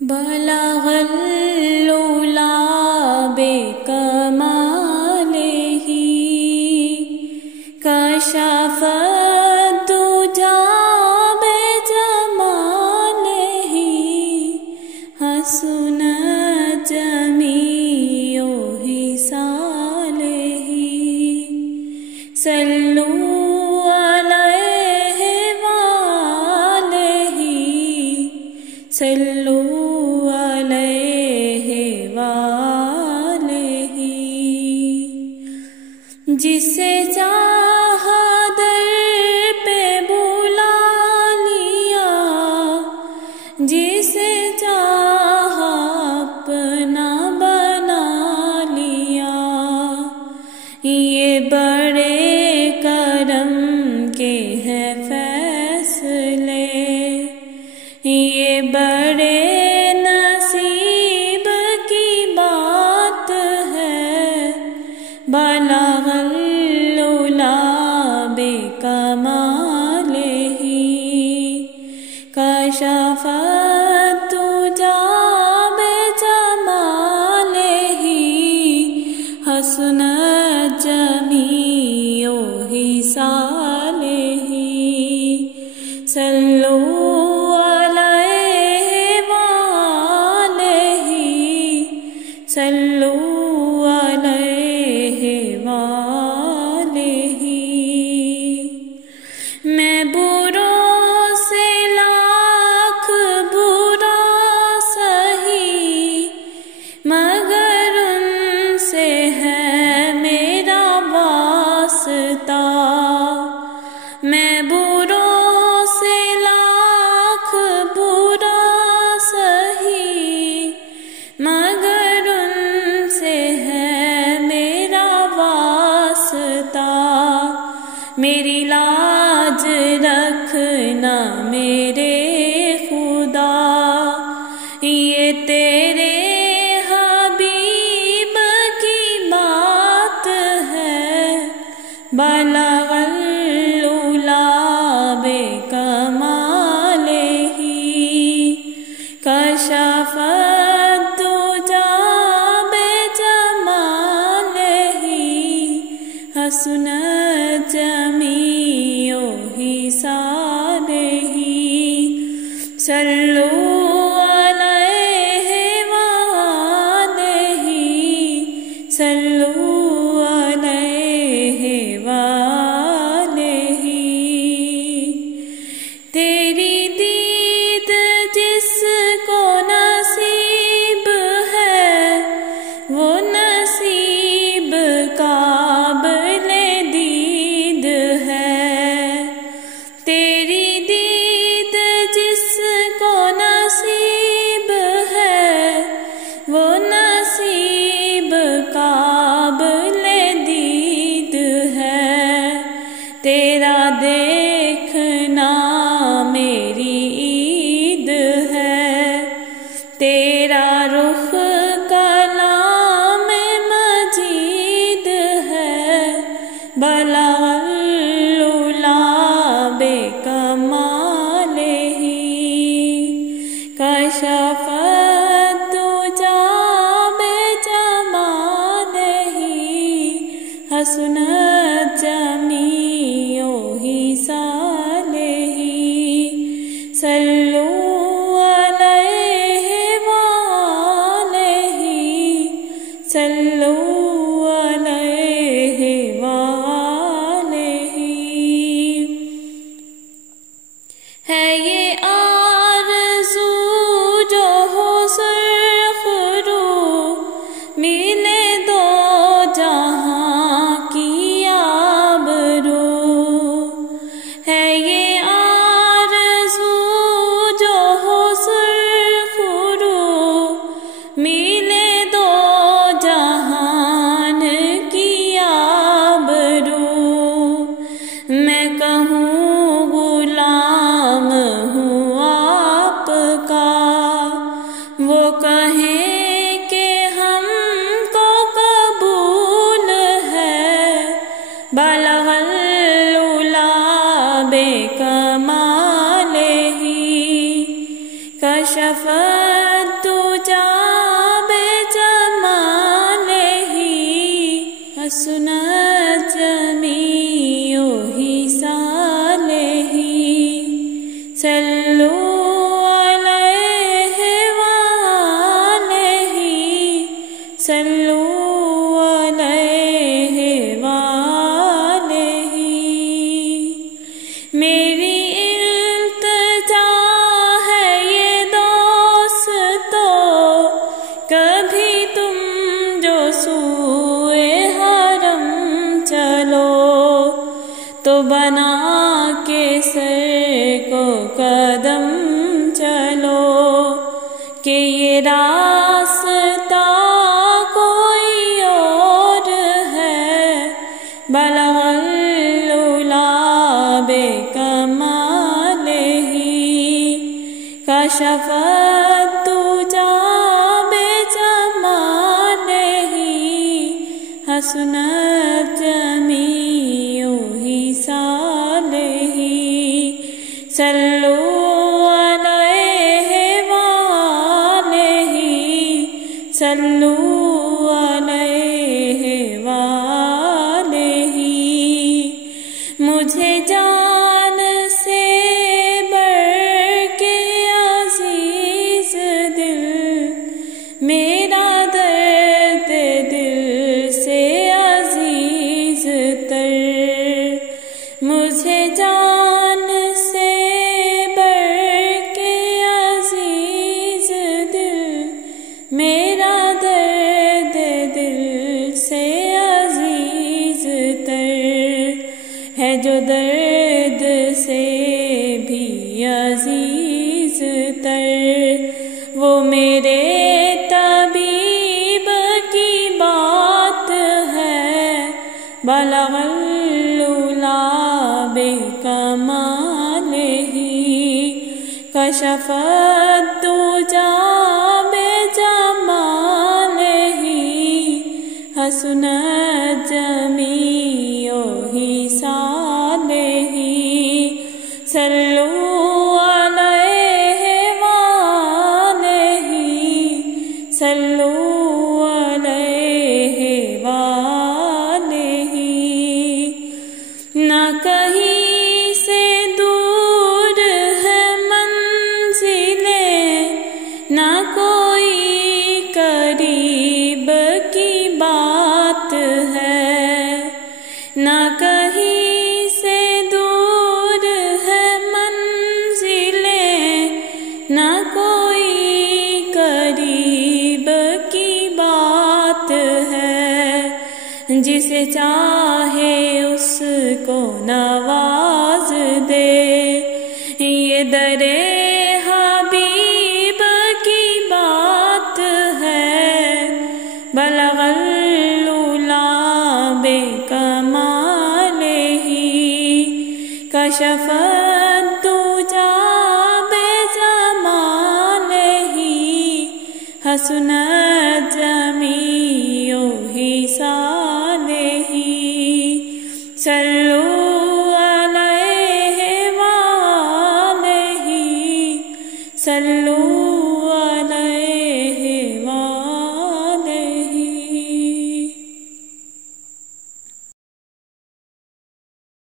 بلغ العلا بکمالہ کشف الدجی بجمالہ حسنت جمیع خصالہ صلوا علیہ وآلہ صلوا علیہ وآلہ جسے چاہا در پہ بلا لیا جسے چاہا اپنا بنا لیا یہ بڑے کرم کے ہیں فیصلے یہ بڑے نصیب کی بات ہے بلغ العلا بکمالہ کشف الدجی بجمالہ حسنت جمیع خصالہ صلوا علیہ وآلہ صلوا علیہ وآلہ میں بروں سے لاکھ برا سہی مگر ان سے ہے میرا واسطہ میں بروں سے لاکھ برا سہی مگر ان سے ہے میرا واسطہ میری لاج رکھنا میرے خدا یہ تیرے حبیب کی بات ہے بلغ العلا بکمالہ کشف الدجی بجمالہ حسنت جمیع خصالہ صلوا علیہ وآلہ صلوا علیہ وآلہ تیری دید جس کو نصیب ہے وہ نصیب قابل دید ہے تیری دید جس کو نصیب ہے وہ نصیب قابل دید ہے تیرا دیکھنا میری عید ہے تیرا رخ کلام مجید ہے بلغ العلا بکمالہ کشف الدجی بجمالہ حسنت جمیع خصالہ صلوا علیہ وآلہ صلوا علیہ وآلہ ہے یہ آرزو جو ہو سرخ رو ملے دو جہاں کی آبرو ہے یہ آرزو جو ہو سرخ رو ملے دو جہان کی آبرو میں کہوں غلام ہوں آپ کا وہ کہیں کہ ہم کو قبول ہے بلغ العلا بکمالہ کشف بنا کے سر کو قدم چلو کہ یہ راستہ کوئی اور ہے، بلغ العلا بکمالہ کشف الدجی بجمالہ حسنت جمیع خصالہ صلوا علیہ وآلہ صلوا علیہ وآلہ۔ مجھے جان سے بڑھ کے عزیز دل، میرا درد دل سے عزیز تر، مجھے جان سے بڑھ کے عزیز دل، میرا درد دل سے عزیز تر ہے، جو درد سے بھی عزیز تر وہ میرے طبیب کی بات ہے، بلغ العلا بکمالہ کشف الدجی بجمالہ حسنت جمیع خصالہ صلوا علیہ وآلہ صلوا علیہ وآلہ۔ نہ کہیں سے دور ہے منزلیں، نہ کوئی قریب کی بات ہے، نہ کہیں سے دور ہے منزلیں، نہ کوئی قریب کی بات ہے، جسے چاہے اس کو نواز دے، یہ در حبیب کی بات ہے، بلغ العلا بکمالہ کشف الدجی بجمالہ حسنت